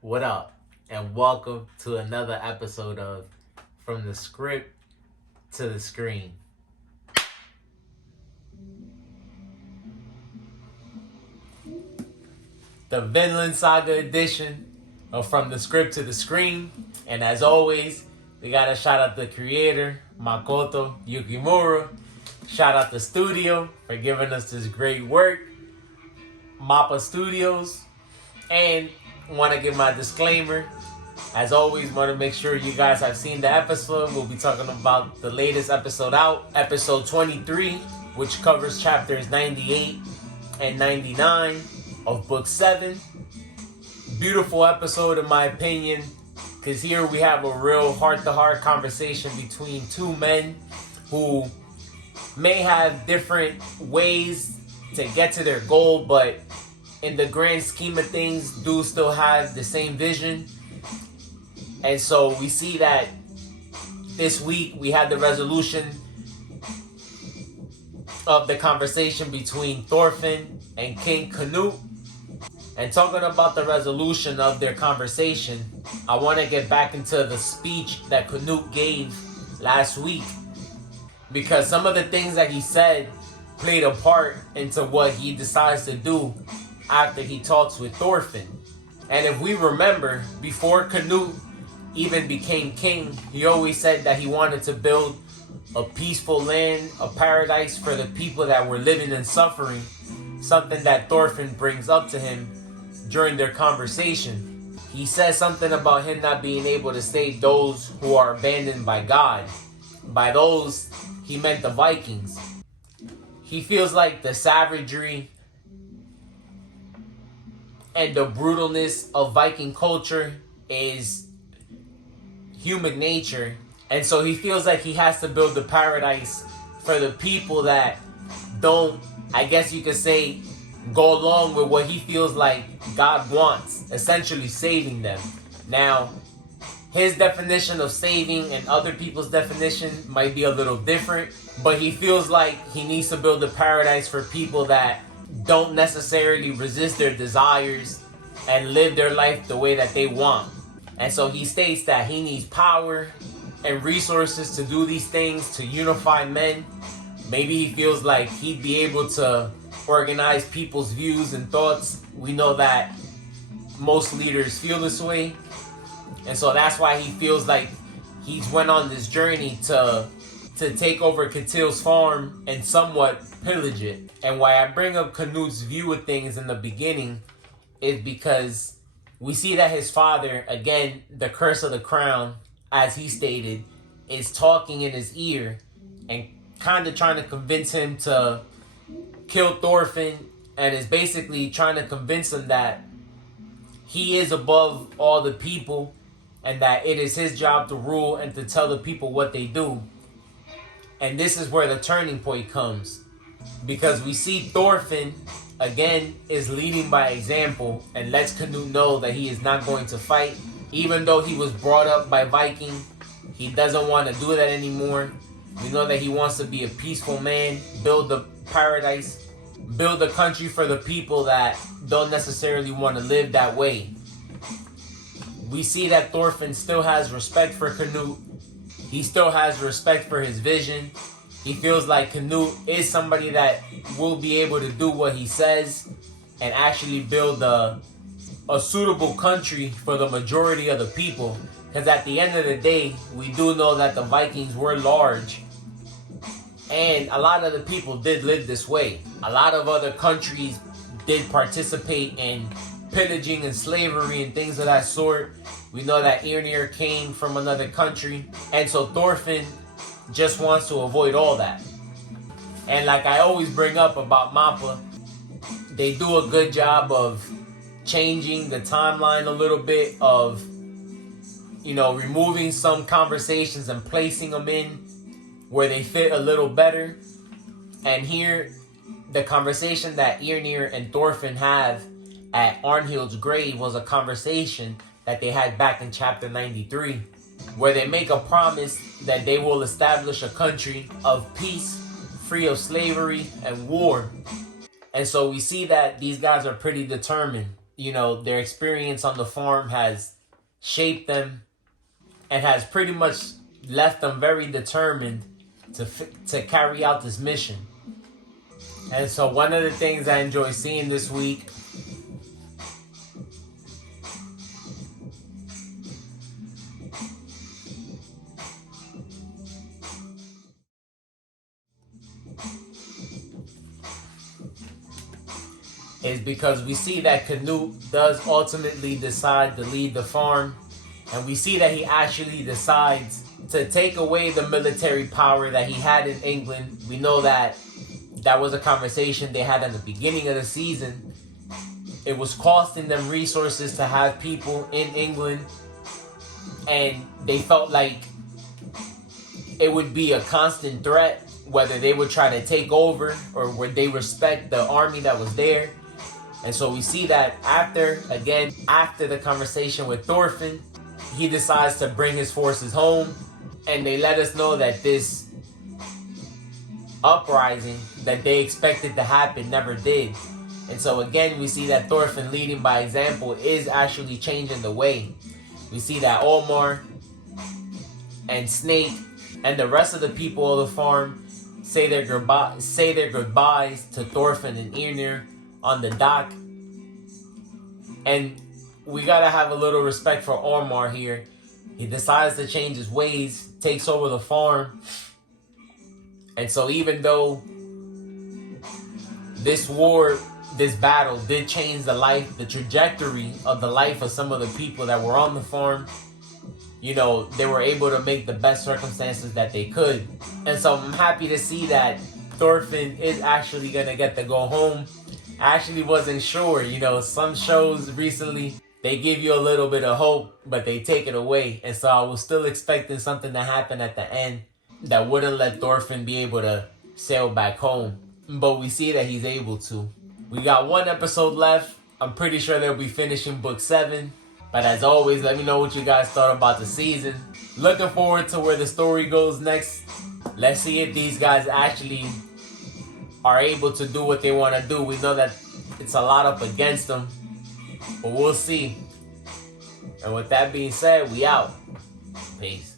What up? And welcome to another episode of From the Script to the Screen. The Vinland Saga edition of From the Script to the Screen. And as always, we gotta shout out the creator, Makoto Yukimura. Shout out the studio for giving us this great work, Mappa Studios. And want to give my disclaimer. As always, want to make sure you guys have seen the episode. We'll be talking about the latest episode out, episode 23, which covers chapters 98 and 99 of book 7. Beautiful episode in my opinion, because here we have a real heart-to-heart conversation between two men who may have different ways to get to their goal, but in the grand scheme of things, do still have the same vision. And so we see that this week we had the resolution of the conversation between Thorfinn and King Canute. And talking about the resolution of their conversation, I want to get back into the speech that Canute gave last week, because some of the things that he said played a part into what he decides to do after he talks with Thorfinn. And if we remember, before Canute even became king, he always said that he wanted to build a peaceful land, a paradise for the people that were living in suffering, something that Thorfinn brings up to him during their conversation. He says something about him not being able to save those who are abandoned by God. By those, he meant the Vikings. He feels like the savagery and the brutalness of Viking culture is human nature. And so he feels like he has to build the paradise for the people that don't, I guess you could say, go along with what he feels like God wants, essentially saving them. Now, his definition of saving and other people's definition might be a little different, but he feels like he needs to build a paradise for people that don't necessarily resist their desires and live their life the way that they want. And so he states that he needs power and resources to do these things, to unify men. Maybe he feels like he'd be able to organize people's views and thoughts. We know that most leaders feel this way. And so that's why he feels like he's went on this journey to take over Catil's farm and somewhat pillage it. And why I bring up Canute's view of things in the beginning is because we see that his father, again, the curse of the crown, as he stated, is talking in his ear and kind of trying to convince him to kill Thorfinn, and is basically trying to convince him that he is above all the people and that it is his job to rule and to tell the people what they do. And this is where the turning point comes, because we see Thorfinn, again, is leading by example and lets Canute know that he is not going to fight. Even though he was brought up by Viking, he doesn't want to do that anymore. We know that he wants to be a peaceful man, build the paradise, build a country for the people that don't necessarily want to live that way. We see that Thorfinn still has respect for Canute. He still has respect for his vision. He feels like Canute is somebody that will be able to do what he says and actually build a suitable country for the majority of the people. Because at the end of the day, we do know that the Vikings were large. And a lot of the people did live this way. A lot of other countries did participate in pillaging and slavery and things of that sort. We know that Yrnir came from another country. And so Thorfinn just wants to avoid all that. And like I always bring up about Mappa, they do a good job of changing the timeline a little bit, of, you know, removing some conversations and placing them in where they fit a little better. And here, the conversation that Yrnir and Thorfinn have at Arnhild's grave was a conversation that they had back in chapter 93, where they make a promise that they will establish a country of peace, free of slavery and war. And so we see that these guys are pretty determined. their experience on the farm has shaped them and has pretty much left them very determined to carry out this mission. And so one of the things I enjoy seeing this week is because we see that Canute does ultimately decide to lead the farm, and we see that he actually decides to take away the military power that he had in England. We know that was a conversation they had at the beginning of the season. It was costing them resources to have people in England, and they felt like it would be a constant threat, whether they would try to take over or would they respect the army that was there. And so we see that after the conversation with Thorfinn, he decides to bring his forces home, and they let us know that this uprising that they expected to happen never did. And so again, we see that Thorfinn leading by example is actually changing the way. We see that Olmar and Snake and the rest of the people of the farm say their goodbyes to Thorfinn and Yrnir on the dock. And we gotta have a little respect for Olmar here. He decides to change his ways, takes over the farm. And so even though this battle did change the trajectory of the life of some of the people that were on the farm, they were able to make the best circumstances that they could. And so I'm happy to see that Thorfinn is actually gonna get to go home. I actually wasn't sure, some shows recently, they give you a little bit of hope, but they take it away. And so I was still expecting something to happen at the end that wouldn't let Thorfinn be able to sail back home. But we see that he's able to. We got one episode left. I'm pretty sure they'll be finishing book 7. But as always, let me know what you guys thought about the season. Looking forward to where the story goes next. Let's see if these guys actually are able to do what they want to do. We know that it's a lot up against them, but we'll see. And with that being said, we out. Peace.